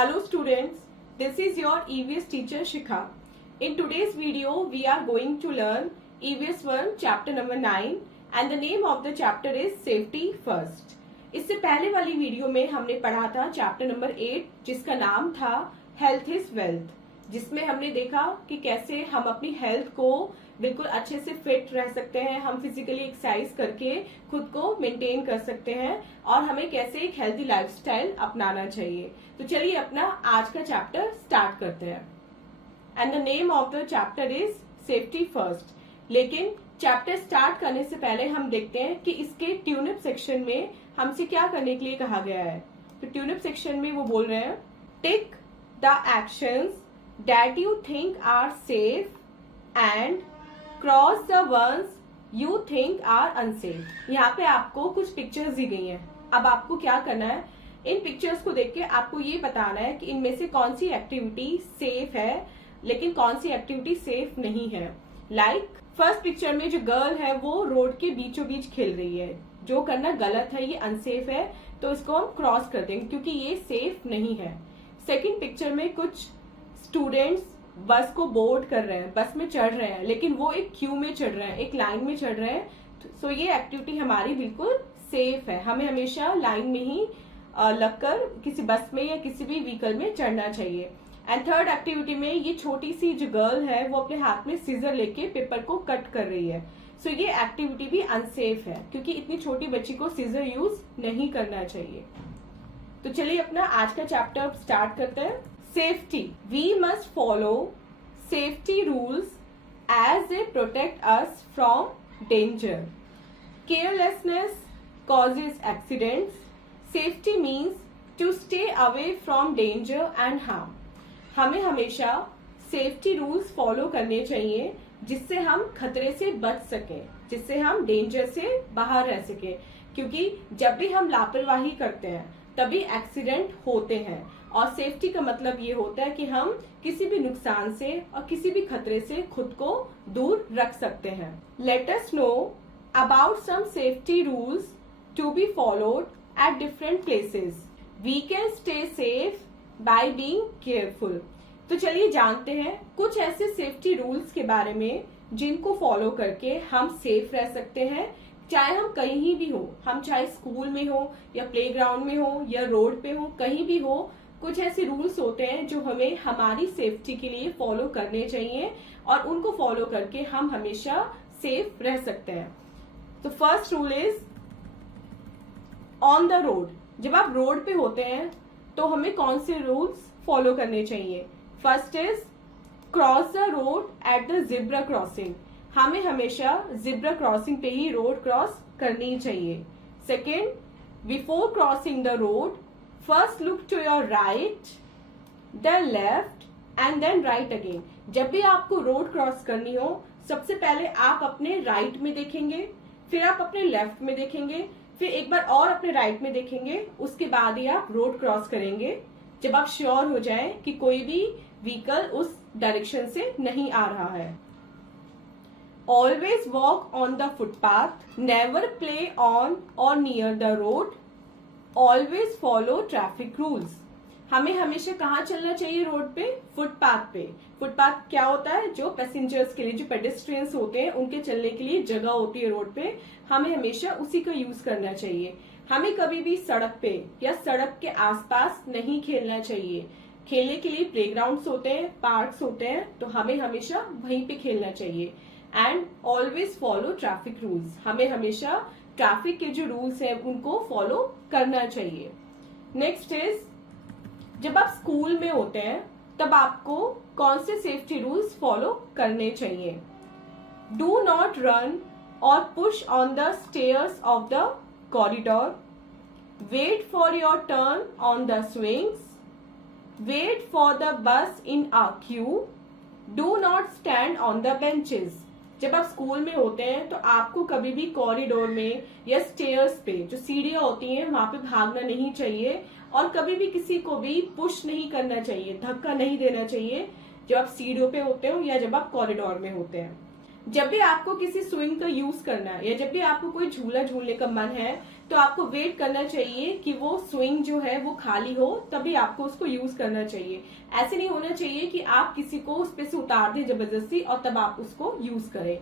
Hello students, this is your EVS teacher Shikha. In today's video, we are going to learn EVS 1 chapter number 9 and the name of the chapter is Safety First. इससे पहले वाली video में हमने पढ़ा था chapter number 8 जिसका नाम था हेल्थ इज वेल्थ, जिसमें हमने देखा कि कैसे हम अपनी हेल्थ को बिल्कुल अच्छे से फिट रह सकते हैं, हम फिजिकली एक्सरसाइज करके खुद को मेंटेन कर सकते हैं और हमें कैसे एक हेल्थी लाइफस्टाइल अपनाना चाहिए। तो चलिए अपना आज का चैप्टर स्टार्ट करते हैं। And the name of the chapter is safety first. लेकिन चैप्टर स्टार्ट करने से पहले हम देखते हैं कि इसके ट्यूनअप सेक्शन में हमसे क्या करने के लिए कहा गया है। तो ट्यूनअप सेक्शन में वो बोल रहे हैं tick the actions that you think are safe and cross the ones you think are unsafe. यहाँ पे आपको कुछ पिक्चर्स दी गई हैं। अब आपको क्या करना है, इन पिक्चर्स को देख के आपको ये बताना है कि इनमें से कौन सी एक्टिविटी सेफ है लेकिन कौन सी एक्टिविटी सेफ नहीं है। लाइक फर्स्ट पिक्चर में जो गर्ल है वो रोड के बीचों बीच खेल रही है, जो करना गलत है, ये अनसेफ है, तो इसको हम क्रॉस कर देंगे क्योंकि ये सेफ नहीं है। सेकंड पिक्चर में कुछ स्टूडेंट्स बस को बोर्ड कर रहे हैं, बस में चढ़ रहे हैं, लेकिन वो एक क्यू में चढ़ रहे हैं, एक लाइन में चढ़ रहे हैं। सो ये एक्टिविटी हमारी बिल्कुल सेफ है, हमें हमेशा लाइन में ही लगकर किसी बस में या किसी भी व्हीकल में चढ़ना चाहिए। एंड थर्ड एक्टिविटी में ये छोटी सी जो गर्ल है वो अपने हाथ में सीजर लेके पेपर को कट कर रही है। सो ये एक्टिविटी भी अनसेफ है क्योंकि इतनी छोटी बच्ची को सीजर यूज नहीं करना चाहिए। तो चलिए अपना आज का चैप्टर स्टार्ट करते हैं। Safety, we must follow safety rules as they protect us from danger. Carelessness causes accidents. Safety means to stay away from danger and harm. हमें हमेशा सेफ्टी रूल्स फॉलो करने चाहिए जिससे हम खतरे से बच सकें, जिससे हम डेंजर से बाहर रह सकें, क्योंकि जब भी हम लापरवाही करते हैं तभी एक्सीडेंट होते हैं। और सेफ्टी का मतलब ये होता है कि हम किसी भी नुकसान से और किसी भी खतरे से खुद को दूर रख सकते हैं। Let us know about some safety rules to be followed at different places. We can stay safe by being careful. तो चलिए जानते हैं कुछ ऐसे सेफ्टी रूल्स के बारे में जिनको फॉलो करके हम सेफ रह सकते हैं, चाहे हम कहीं भी हो, हम चाहे स्कूल में हो या प्लेग्राउंड में हो या रोड पे हो, कहीं भी हो। कुछ ऐसे रूल्स होते हैं जो हमें हमारी सेफ्टी के लिए फॉलो करने चाहिए और उनको फॉलो करके हम हमेशा सेफ रह सकते हैं। तो first rule is on the road. जब आप रोड पे होते हैं तो हमें कौन से रूल्स फॉलो करने चाहिए। First is cross the road at the zebra crossing. हमें हमेशा जिब्रा क्रॉसिंग पे ही रोड क्रॉस करनी चाहिए। Second, before crossing the road first look to your right, the left and then right again. जब भी आपको रोड क्रॉस करनी हो सबसे पहले आप अपने राइट में देखेंगे, फिर आप अपने लेफ्ट में देखेंगे, फिर एक बार और अपने राइट में देखेंगे, उसके बाद ही आप रोड क्रॉस करेंगे जब आप श्योर हो जाएं कि कोई भी व्हीकल उस डायरेक्शन से नहीं आ रहा है। Always walk on the footpath, never play on or near the road, always follow traffic rules. हमें हमेशा कहाँ चलना चाहिए रोड पे? फुटपाथ पे। फुटपाथ क्या होता है? जो पैसेंजर्स के लिए, जो पेडेस्ट्रियंस होते हैं उनके चलने के लिए जगह होती है रोड पे, हमें हमेशा उसी का यूज करना चाहिए। हमें कभी भी सड़क पे या सड़क के आसपास नहीं खेलना चाहिए। खेलने के लिए प्लेग्राउंड्स होते हैं, पार्क्स होते हैं, तो हमें हमेशा वहीं पे खेलना चाहिए। And always follow traffic rules. हमें हमेशा ट्रैफिक के जो रूल्स है उनको फॉलो करना चाहिए। नेक्स्ट इज जब आप स्कूल में होते हैं तब आपको कौन से सेफ्टी रूल्स फॉलो करने चाहिए। Do not run or push on the stairs of the corridor, wait for your turn on the swings, wait for the bus in a queue, do not stand on the benches. जब आप school में होते हैं तो आपको कभी भी corridor में या स्टेयर्स पे जो सीढ़ियां होती हैं वहां पे भागना नहीं चाहिए और कभी भी किसी को भी पुश नहीं करना चाहिए, धक्का नहीं देना चाहिए जब आप सीढ़ियों पे होते हो या जब आप कॉरिडोर में होते हैं। जब भी आपको किसी स्विंग का यूज करना है या जब भी आपको कोई झूला झूलने का मन है तो आपको वेट करना चाहिए कि वो स्विंग जो है वो खाली हो, तभी आपको उसको यूज करना चाहिए। ऐसे नहीं होना चाहिए कि आप किसी को उस पे से उतार दें जबरदस्ती और तब आप उसको यूज करें।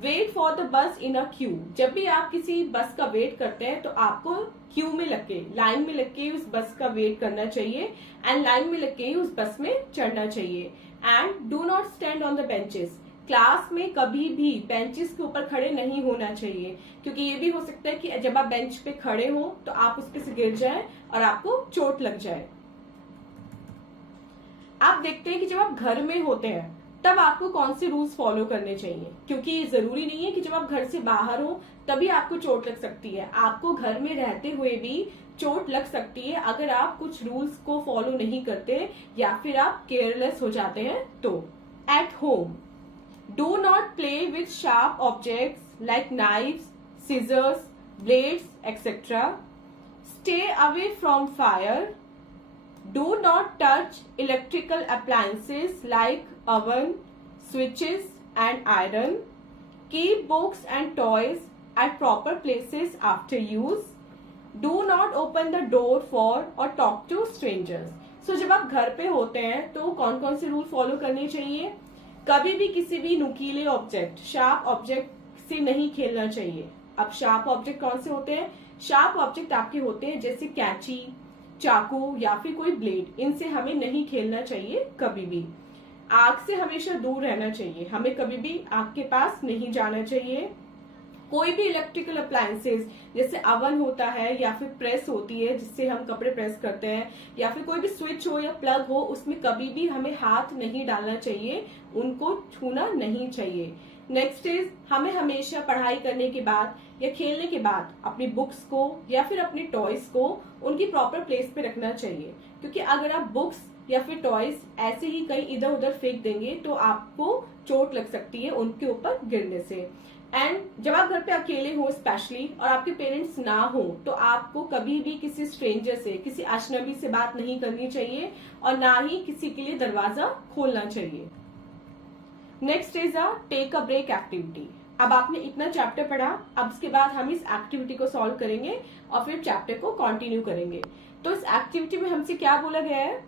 Wait for the bus in a Q, जब भी आप किसी बस का वेट करते हैं तो आपको क्यू में लग के, लाइन में लग के उस बस का वेट करना चाहिए एंड लाइन में लग के उस बस में चढ़ना चाहिए। And do not stand on the benches, class में कभी भी बेंचेस के ऊपर खड़े नहीं होना चाहिए, क्योंकि ये भी हो सकता है कि जब आप बेंच पे खड़े हो तो आप उस पे से गिर जाएं और आपको चोट लग जाए। आप देखते हैं कि जब आप घर में होते हैं तब आपको कौन से रूल्स फॉलो करने चाहिए, क्योंकि ये जरूरी नहीं है कि जब आप घर से बाहर हो तभी आपको चोट लग सकती है। आपको घर में रहते हुए भी चोट लग सकती है अगर आप कुछ रूल्स को फॉलो नहीं करते या फिर आप केयरलेस हो जाते हैं तो। At home, do not play with sharp objects like knives, scissors, blades etcetera. Stay away from fire. Do not touch electrical appliances like oven, switches and iron. Keep books and toys at proper places after use. Do not open the door for or talk to strangers. So जब आप घर पे होते हैं तो कौन कौन से रूल फॉलो करने चाहिए? कभी भी किसी भी नुकीले ऑब्जेक्ट, शार्प ऑब्जेक्ट से नहीं खेलना चाहिए। अब शार्प ऑब्जेक्ट कौन से होते हैं? शार्प ऑब्जेक्ट आपके होते हैं जैसे कैंची, चाकू या फिर कोई ब्लेड, इनसे हमें नहीं खेलना चाहिए कभी भी। आग से हमेशा दूर रहना चाहिए, हमें कभी भी आग के पास नहीं जाना चाहिए। कोई भी इलेक्ट्रिकल अप्लायंसेस जैसे अवन होता है या फिर प्रेस होती है जिससे हम कपड़े प्रेस करते हैं, या फिर कोई भी स्विच हो या प्लग हो, उसमें कभी भी हमें हाथ नहीं डालना चाहिए, उनको छूना नहीं चाहिए। नेक्स्ट इज, हमें हमेशा पढ़ाई करने के बाद या खेलने के बाद अपनी बुक्स को या फिर अपने टॉयज को उनकी प्रॉपर प्लेस पे रखना चाहिए, क्योंकि अगर आप बुक्स या फिर टॉयज ऐसे ही कहीं इधर उधर फेंक देंगे तो आपको चोट लग सकती है उनके ऊपर गिरने से। एंड जब आप घर पे अकेले हो स्पेशली और आपके पेरेंट्स ना हो तो आपको कभी भी किसी स्ट्रेंजर से, किसी अजनबी से बात नहीं करनी चाहिए और ना ही किसी के लिए दरवाजा खोलना चाहिए। Next is a take a break activity. अब आपने इतना चैप्टर पढ़ा, अब इसके बाद हम इस एक्टिविटी को सॉल्व करेंगे और फिर चैप्टर को कंटिन्यू करेंगे। तो इस एक्टिविटी में हमसे क्या बोला गया है?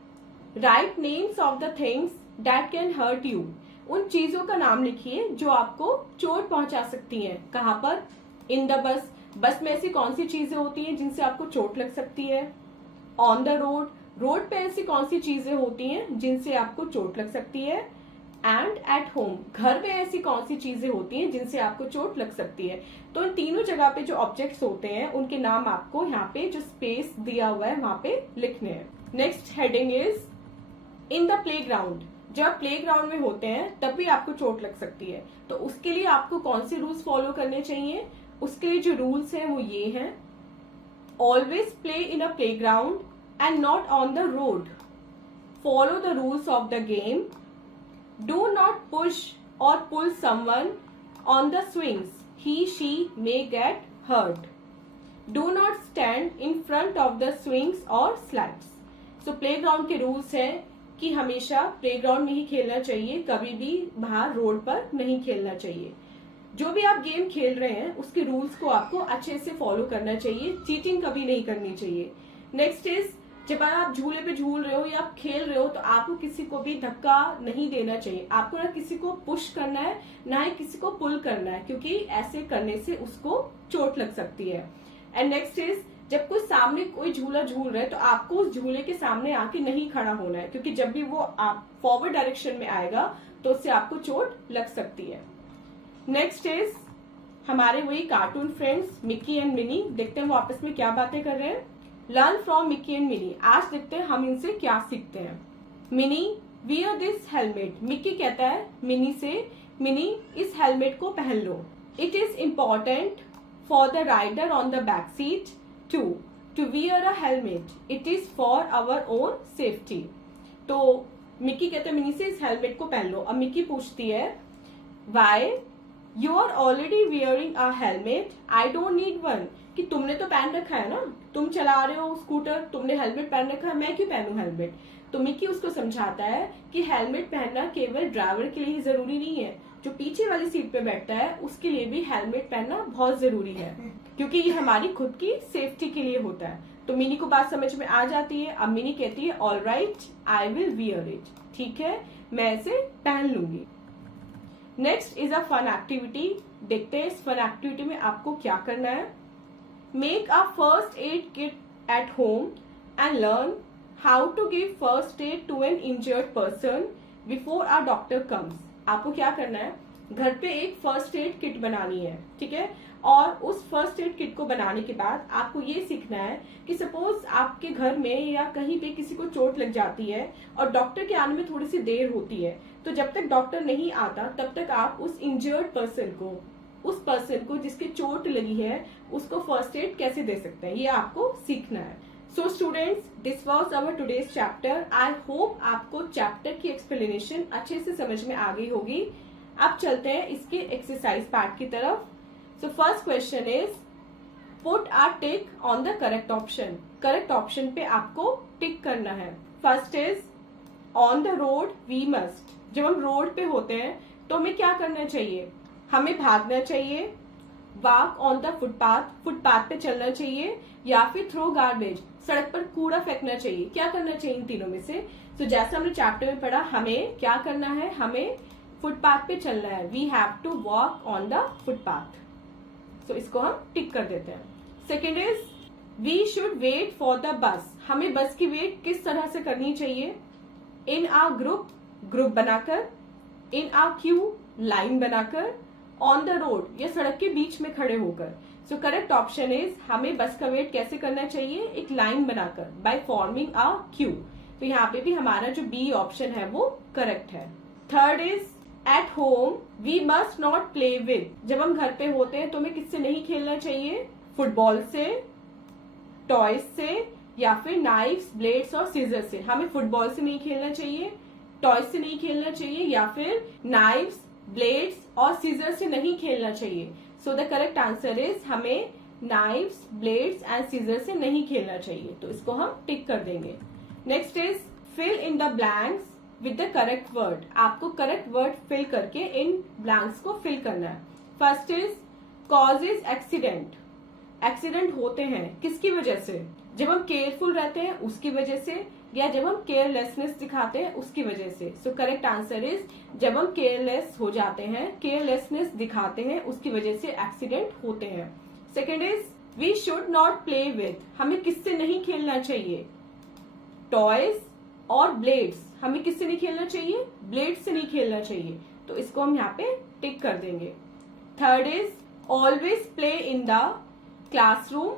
Write names of the things that can hurt you. उन चीजों का नाम लिखिए जो आपको चोट पहुंचा सकती हैं। कहाँ पर? इन द बस, बस में ऐसी कौन सी चीजें होती हैं जिनसे आपको चोट लग सकती है? ऑन द रोड, रोड पे ऐसी कौन सी चीजें होती हैं जिनसे आपको चोट लग सकती है? एंड एट होम, घर में ऐसी कौन सी चीजें होती हैं जिनसे आपको चोट लग सकती है? तो इन तीनों जगह पे जो ऑब्जेक्ट्स होते हैं उनके नाम आपको यहाँ पे जो स्पेस दिया हुआ है वहां पे लिखने हैं। Next heading is in the playground. जब प्लेग्राउंड में होते हैं तब भी आपको चोट लग सकती है, तो उसके लिए आपको कौन से रूल्स फॉलो करने चाहिए? उसके लिए जो रूल्स हैं वो ये हैं। Always play in a playground and not on the road. Follow the rules of the game. Do not push or pull someone on the swings. He, she may get hurt. Do not stand in front of the swings or slides. So playground के rules हैं कि हमेशा playground में ही खेलना चाहिए, कभी भी बाहर रोड पर नहीं खेलना चाहिए। जो भी आप गेम खेल रहे हैं उसके रूल्स को आपको अच्छे से फॉलो करना चाहिए, चीटिंग कभी नहीं करनी चाहिए। नेक्स्ट इज, जब आप झूले पे झूल रहे हो या आप खेल रहे हो तो आपको किसी को भी धक्का नहीं देना चाहिए। आपको ना किसी को पुश करना है ना ही किसी को पुल करना है, क्योंकि ऐसे करने से उसको चोट लग सकती है। एंड नेक्स्ट इज, जब कोई सामने कोई झूला झूल रहा है तो आपको उस झूले के सामने आके नहीं खड़ा होना है, क्योंकि जब भी वो आप फॉरवर्ड डायरेक्शन में आएगा तो उससे आपको चोट लग सकती है। नेक्स्ट इज हमारे वही cartoon friends Mickey and mini. देखते हैं वो आपस में क्या बातें कर रहे हैं। Learn from Mickey and Minnie. आज देखते हैं हम इनसे क्या सीखते हैं। Minnie, wear this helmet. Mickey कहता है मिनी से, मिनी इस हेलमेट को पहन लो। It is important for the rider on the back seat to wear a helmet. It is for our own safety. तो मिक्की कहता है मिनी से इस हेलमेट को पहन लो। अब मिक्की पूछती है why? You are already wearing a helmet, I don't need one. कि तुमने तो पहन रखा है ना, तुम चला रहे हो स्कूटर, तुमने हेलमेट पहन रखा है, मैं क्यों पहनूं हेलमेट? तो मिकी उसको समझाता है कि हेलमेट पहनना केवल ड्राइवर के लिए ही जरूरी नहीं है, जो पीछे वाली सीट पे बैठता है उसके लिए भी हेलमेट पहनना बहुत जरूरी है, क्योंकि ये हमारी खुद की सेफ्टी के लिए होता है। तो मिनी को बात समझ में आ जाती है। अब मिनी कहती है all right, I will wear it. ठीक है, मैं इसे पहन लूंगी। Next is a fun activity. देखते हैं इस फन एक्टिविटी में आपको क्या करना है। Make a first aid kit at home and learn how to give first aid to an injured person before a doctor comes. आपको क्या करना है, घर पे एक फर्स्ट एड किट बनानी है। ठीक है, और उस फर्स्ट एड किट को बनाने के बाद आपको ये सीखना है कि सपोज आपके घर में या कहीं पे किसी को चोट लग जाती है और डॉक्टर के आने में थोड़ी सी देर होती है, तो जब तक डॉक्टर नहीं आता तब तक आप उस इंजर्ड पर्सन को, उस पर्सन को जिसके चोट लगी है, उसको फर्स्ट एड कैसे दे सकते हैं, ये आपको सीखना है। So students, this was our today's chapter. I hope आपको चैप्टर की एक्सप्लेनेशन अच्छे से समझ में आ गई होगी। अब चलते हैं इसके एक्सरसाइज पार्ट की तरफ। So first question is put a tick on the correct option. Correct option पे आपको टिक करना है। First is on the road we must. जब हम रोड पे होते हैं तो हमें क्या करना चाहिए, हमें भागना चाहिए, walk on the footpath, footpath पे चलना चाहिए, या फिर थ्रो गार्बेज, सड़क पर कूड़ा फेंकना चाहिए। क्या करना चाहिए इन तीनों में से? तो जैसा हमने चैप्टर में पढ़ा, हमें क्या करना है, हमें फुटपाथ पे चलना है। We have to walk on the footpath. तो इसको हम टिक कर देते हैं। Second is we should wait for the bus. हमें बस की वेट किस तरह से करनी चाहिए? इन आ ग्रुप, ग्रुप बनाकर, इन आ क्यू, लाइन बनाकर, ऑन द रोड या सड़क के बीच में खड़े होकर। सो करेक्ट ऑप्शन इज हमें बस का वेट कैसे करना चाहिए? एक लाइन बनाकर, बाय फॉर्मिंग अ क्यू। तो यहाँ पे भी हमारा जो बी ऑप्शन है वो करेक्ट है। Third is at home we must not play with. जब हम घर पे होते हैं तो हमें किससे नहीं खेलना चाहिए? फुटबॉल से, टॉयज से, या फिर नाइफ्स, ब्लेड्स और सीजर से। हमें फुटबॉल से नहीं खेलना चाहिए, टॉयज से नहीं खेलना चाहिए, या फिर नाइफ्स, ब्लेड्स और सीजर से नहीं खेलना चाहिए। So the correct answer is हमें नाइफ्स, ब्लेड्स एंड सीजर से नहीं खेलना चाहिए। तो इसको हम टिक कर देंगे। Next is fill in the blanks with the correct word. आपको करेक्ट वर्ड फिल करके इन ब्लैंक्स को फिल करना है। First is causes accident. Accident होते हैं किसकी वजह से? जब हम केयरफुल रहते हैं उसकी वजह से, या जब हम केयरलेसनेस दिखाते हैं उसकी वजह से। सो करेक्ट आंसर इज जब हम केयरलेस हो जाते हैं, केयरलेसनेस दिखाते हैं, उसकी वजह से एक्सीडेंट होते हैं। Second is we should not play with. हमें किससे नहीं खेलना चाहिए? टॉयज और ब्लेड्स। हमें किससे नहीं खेलना चाहिए? ब्लेड्स से नहीं खेलना चाहिए। तो इसको हम यहाँ पे टिक कर देंगे। Third is always play in the classroom,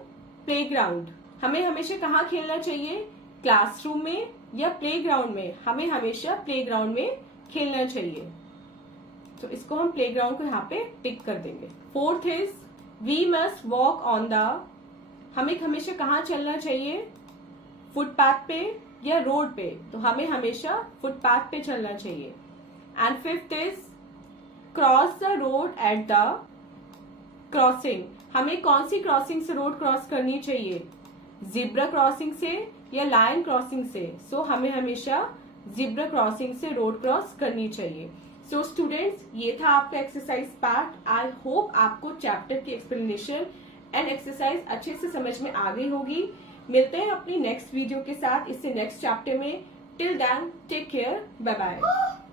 playground. हमें हमेशा कहाँ खेलना चाहिए? क्लासरूम में या प्लेग्राउंड में? हमें हमेशा प्लेग्राउंड में खेलना चाहिए। तो इसको हम प्लेग्राउंड को यहाँ पे टिक कर देंगे। Fourth is we must walk on the. हमें हमेशा कहाँ चलना चाहिए? फुटपाथ पे या रोड पे? तो हमें हमेशा फुटपाथ पे चलना चाहिए। And fifth is cross the road at the crossing. हमें कौन सी क्रॉसिंग से रोड क्रॉस करनी चाहिए? जिब्रा क्रॉसिंग से या लाइन क्रॉसिंग से? सो हमें हमेशा जिब्रा क्रॉसिंग से रोड क्रॉस करनी चाहिए। सो स्टूडेंट्स, ये था आपका एक्सरसाइज पार्ट। आई होप आपको चैप्टर की एक्सप्लेनेशन एंड एक्सरसाइज अच्छे से समझ में आ गई होगी। मिलते हैं अपनी नेक्स्ट वीडियो के साथ, इससे नेक्स्ट चैप्टर में। Till then take care, bye bye.